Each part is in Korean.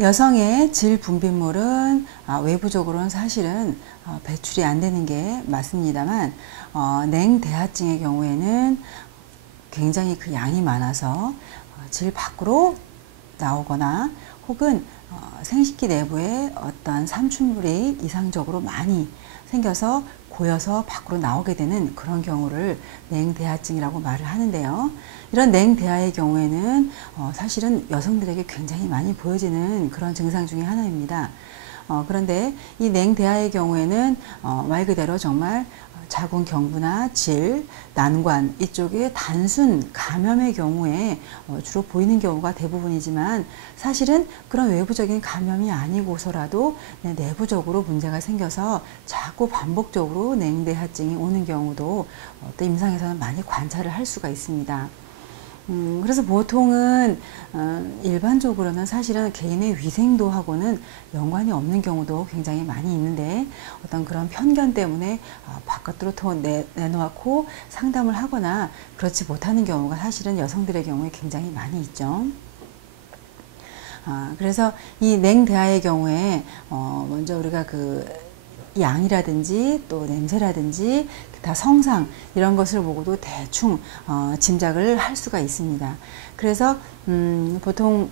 여성의 질 분비물은 외부적으로는 사실은 배출이 안 되는 게 맞습니다만 냉대하증의 경우에는 굉장히 그 양이 많아서 질 밖으로 나오거나 혹은 생식기 내부에 어떤 삼춘물이 이상적으로 많이 생겨서 고여서 밖으로 나오게 되는 그런 경우를 냉대하증이라고 말을 하는데요. 이런 냉대하의 경우에는 사실은 여성들에게 굉장히 많이 보여지는 그런 증상 중에 하나입니다. 그런데 이 냉대하의 경우에는 말 그대로 정말 자궁 경부나 질, 난관 이쪽에 단순 감염의 경우에 주로 보이는 경우가 대부분이지만 사실은 그런 외부적인 감염이 아니고서라도 내부적으로 문제가 생겨서 자꾸 반복적으로 냉대하증이 오는 경우도 어떤 임상에서는 많이 관찰을 할 수가 있습니다. 그래서 보통은 일반적으로는 사실은 개인의 위생도하고는 연관이 없는 경우도 굉장히 많이 있는데 어떤 그런 편견 때문에 바깥으로 더 내놓고 상담을 하거나 그렇지 못하는 경우가 사실은 여성들의 경우에 굉장히 많이 있죠. 그래서 이 냉대하의 경우에 먼저 우리가 그 양이라든지 또 냄새라든지 다 성상 이런 것을 보고도 대충 짐작을 할 수가 있습니다. 그래서 보통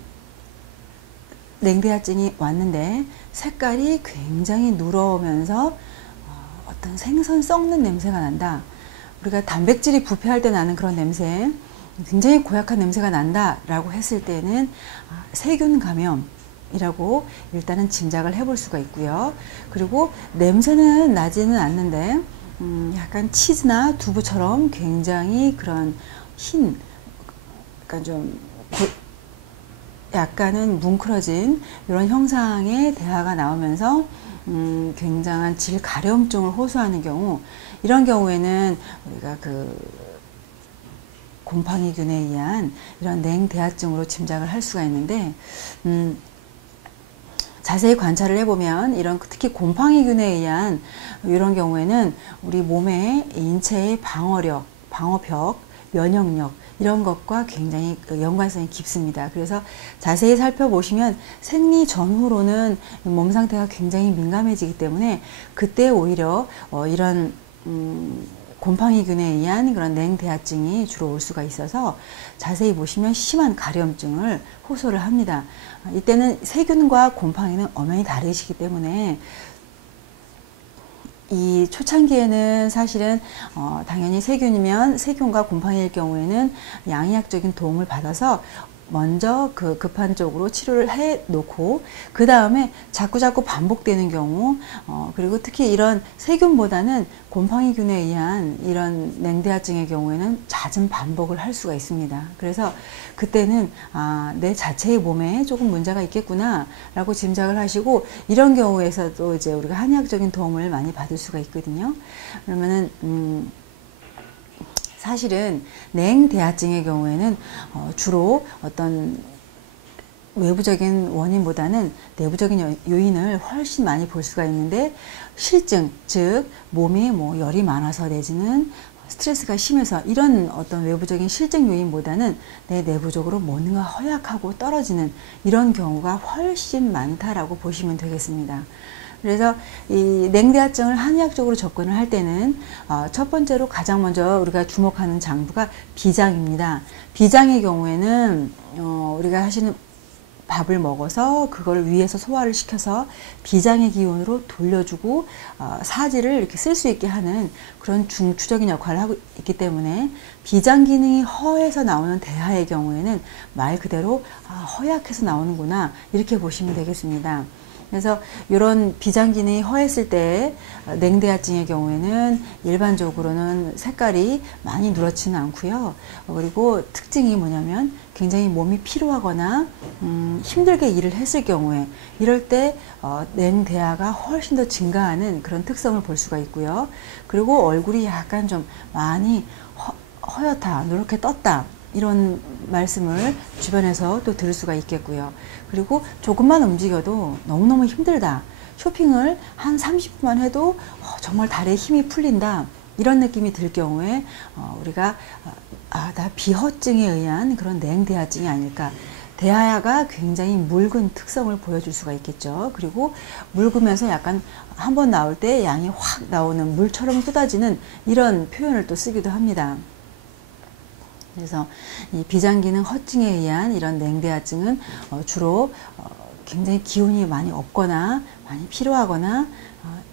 냉대하증이 왔는데 색깔이 굉장히 누러오면서 어떤 생선 썩는 냄새가 난다. 우리가 단백질이 부패할 때 나는 그런 냄새, 굉장히 고약한 냄새가 난다 라고 했을 때는 세균 감염 이라고 일단은 짐작을 해볼 수가 있고요. 그리고 냄새는 나지는 않는데 약간 치즈나 두부처럼 굉장히 그런 흰, 약간 좀 약간은 뭉클어진 이런 형상의 대하가 나오면서 굉장한 질 가려움증을 호소하는 경우, 이런 경우에는 우리가 그 곰팡이균에 의한 이런 냉대하증으로 짐작을 할 수가 있는데 자세히 관찰을 해보면 이런 특히 곰팡이균에 의한 이런 경우에는 우리 몸의 인체의 방어력, 방어벽, 면역력 이런 것과 굉장히 연관성이 깊습니다. 그래서 자세히 살펴보시면 생리 전후로는 몸 상태가 굉장히 민감해지기 때문에 그때 오히려 이런 곰팡이균에 의한 그런 냉대하증이 주로 올 수가 있어서 자세히 보시면 심한 가려움증을 호소를 합니다. 이때는 세균과 곰팡이는 엄연히 다르시기 때문에 이 초창기에는 사실은 당연히 세균이면 세균과 곰팡이일 경우에는 양의학적인 도움을 받아서 먼저 그 급한 쪽으로 치료를 해 놓고 그 다음에 자꾸자꾸 반복되는 경우 그리고 특히 이런 세균보다는 곰팡이균에 의한 이런 냉대하증의 경우에는 잦은 반복을 할 수가 있습니다. 그래서 그때는 내 자체의 몸에 조금 문제가 있겠구나 라고 짐작을 하시고 이런 경우에서도 이제 우리가 한의학적인 도움을 많이 받을 수가 있거든요. 그러면은 사실은 냉대하증의 경우에는 주로 어떤 외부적인 원인보다는 내부적인 요인을 훨씬 많이 볼 수가 있는데 실증, 즉 몸이 뭐 열이 많아서 내지는 스트레스가 심해서 이런 어떤 외부적인 실증 요인보다는 내 내부적으로 뭔가 허약하고 떨어지는 이런 경우가 훨씬 많다라고 보시면 되겠습니다. 그래서 이 냉대하증을 한의학적으로 접근을 할 때는 첫 번째로 가장 먼저 우리가 주목하는 장부가 비장입니다. 비장의 경우에는 우리가 하시는 밥을 먹어서 그걸 위에서 소화를 시켜서 비장의 기운으로 돌려주고 사지를 이렇게 쓸 수 있게 하는 그런 중추적인 역할을 하고 있기 때문에 비장 기능이 허해서 나오는 대하의 경우에는 말 그대로 허약해서 나오는구나 이렇게 보시면 되겠습니다. 그래서 이런 비장 기능이 허했을 때 냉대하증의 경우에는 일반적으로는 색깔이 많이 누렇지는 않고요. 그리고 특징이 뭐냐면 굉장히 몸이 피로하거나 힘들게 일을 했을 경우에 이럴 때 냉대하가 훨씬 더 증가하는 그런 특성을 볼 수가 있고요. 그리고 얼굴이 약간 좀 많이 허옇다, 누렇게 떴다 이런 말씀을 주변에서 또 들을 수가 있겠고요. 그리고 조금만 움직여도 너무너무 힘들다. 쇼핑을 한 30분만 해도 정말 다리에 힘이 풀린다. 이런 느낌이 들 경우에 우리가 나 비허증에 의한 그런 냉대하증이 아닐까. 대하가 굉장히 묽은 특성을 보여줄 수가 있겠죠. 그리고 묽으면서 약간 한번 나올 때 양이 확 나오는 물처럼 쏟아지는 이런 표현을 또 쓰기도 합니다. 그래서 이 비장기능 허증에 의한 이런 냉대하증은 주로 굉장히 기운이 많이 없거나 많이 필요하거나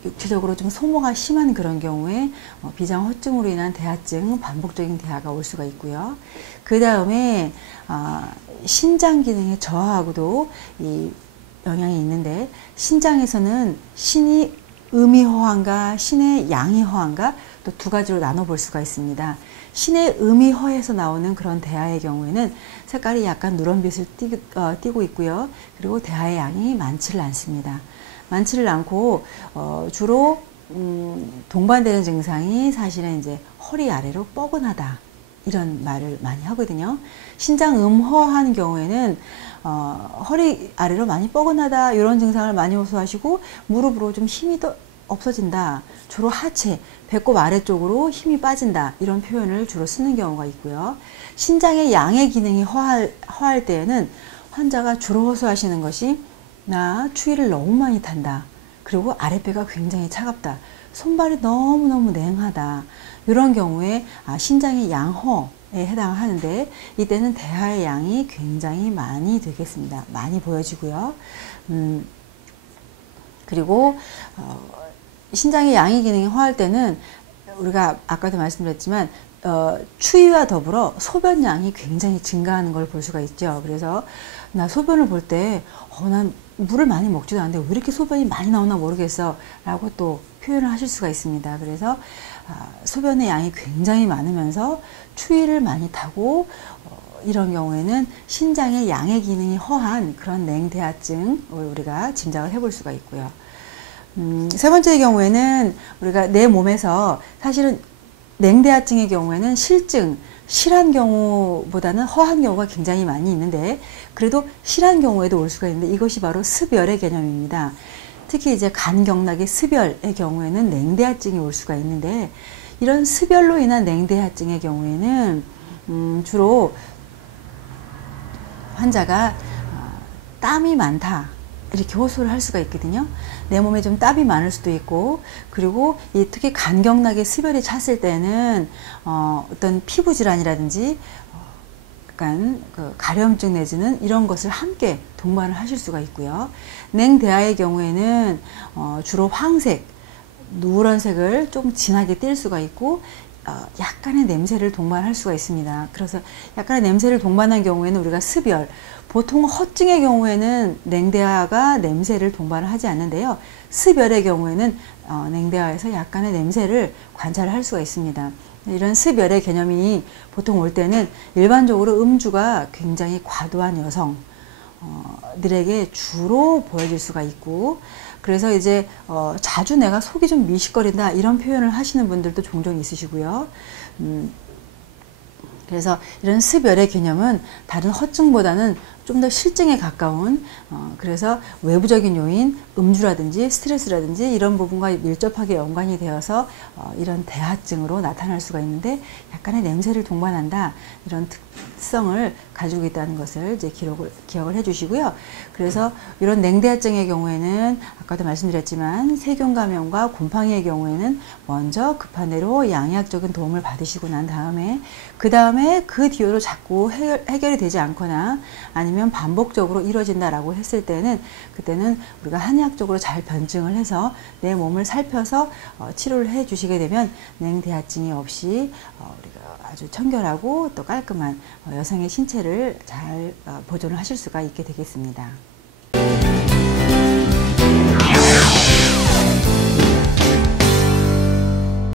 육체적으로 좀 소모가 심한 그런 경우에 비장 허증으로 인한 대하증, 반복적인 대하가 올 수가 있고요. 그 다음에 신장 기능의 저하하고도 이 영향이 있는데, 신장에서는 신이 음이 허한가 신의 양이 허한가 또 두 가지로 나눠 볼 수가 있습니다. 신의 음이 허해서 나오는 그런 대하의 경우에는 색깔이 약간 누런빛을 띠고 있고요. 그리고 대하의 양이 많지를 않습니다. 많지를 않고 주로 동반되는 증상이 사실은 이제 허리 아래로 뻐근하다, 이런 말을 많이 하거든요. 신장 음허한 경우에는 허리 아래로 많이 뻐근하다, 이런 증상을 많이 호소하시고, 무릎으로 좀 힘이 더 없어진다, 주로 하체, 배꼽 아래쪽으로 힘이 빠진다, 이런 표현을 주로 쓰는 경우가 있고요. 신장의 양의 기능이 허할 때에는 환자가 주로 호소하시는 것이, 나 추위를 너무 많이 탄다, 그리고 아랫배가 굉장히 차갑다, 손발이 너무너무 냉하다, 이런 경우에 신장의 양허에 해당하는데, 이때는 대하의 양이 굉장히 많이 되겠습니다. 많이 보여지고요. 그리고 신장의 양의 기능이 허할 때는 우리가 아까도 말씀드렸지만 추위와 더불어 소변량이 굉장히 증가하는 걸 볼 수가 있죠. 그래서 나 소변을 볼 때 난 물을 많이 먹지도 않는데 왜 이렇게 소변이 많이 나오나 모르겠어 라고 또 표현을 하실 수가 있습니다. 그래서 소변의 양이 굉장히 많으면서 추위를 많이 타고 이런 경우에는 신장의 양의 기능이 허한 그런 냉대하증을 우리가 짐작을 해볼 수가 있고요. 세 번째 경우에는 우리가 내 몸에서 사실은 냉대하증의 경우에는 실한 경우보다는 허한 경우가 굉장히 많이 있는데, 그래도 실한 경우에도 올 수가 있는데, 이것이 바로 습열의 개념입니다. 특히 이제 간경락의 습열의 경우에는 냉대하증이 올 수가 있는데, 이런 습열로 인한 냉대하증의 경우에는 주로 환자가 땀이 많다, 이렇게 호소를 할 수가 있거든요. 내 몸에 좀 땀이 많을 수도 있고, 그리고 특히 간경락의 습열이 찼을 때는 어떤 피부 질환이라든지 약간 가려움증 내지는 이런 것을 함께 동반을 하실 수가 있고요. 냉대하의 경우에는 주로 황색, 누런색을 좀 진하게 띌 수가 있고, 약간의 냄새를 동반할 수가 있습니다. 그래서 약간의 냄새를 동반한 경우에는 우리가 습열, 보통 허증의 경우에는 냉대하가 냄새를 동반을 하지 않는데요. 습열의 경우에는 냉대하에서 약간의 냄새를 관찰할 수가 있습니다. 이런 습열의 개념이 보통 올 때는 일반적으로 음주가 굉장히 과도한 여성들에게 주로 보여질 수가 있고, 그래서 이제 자주 내가 속이 좀 미식거린다, 이런 표현을 하시는 분들도 종종 있으시고요. 그래서 이런 습열의 개념은 다른 허증보다는 좀 더 실증에 가까운, 그래서 외부적인 요인, 음주라든지 스트레스라든지 이런 부분과 밀접하게 연관이 되어서 이런 대하증으로 나타날 수가 있는데, 약간의 냄새를 동반한다, 이런 특성을 가지고 있다는 것을 이제 기억을 해주시고요. 그래서 이런 냉대하증의 경우에는 아까도 말씀드렸지만 세균 감염과 곰팡이의 경우에는 먼저 급한 대로 양의학적인 도움을 받으시고 난 다음에 그 뒤로 자꾸 해결이 되지 않거나 아니면 반복적으로 이루어진다라고 했을 때는, 그때는 우리가 한의학적으로 잘 변증을 해서 내 몸을 살펴서 치료를 해 주시게 되면 냉대하증이 없이 우리가 아주 청결하고 또 깔끔한 여성의 신체를 잘 보존을 하실 수가 있게 되겠습니다.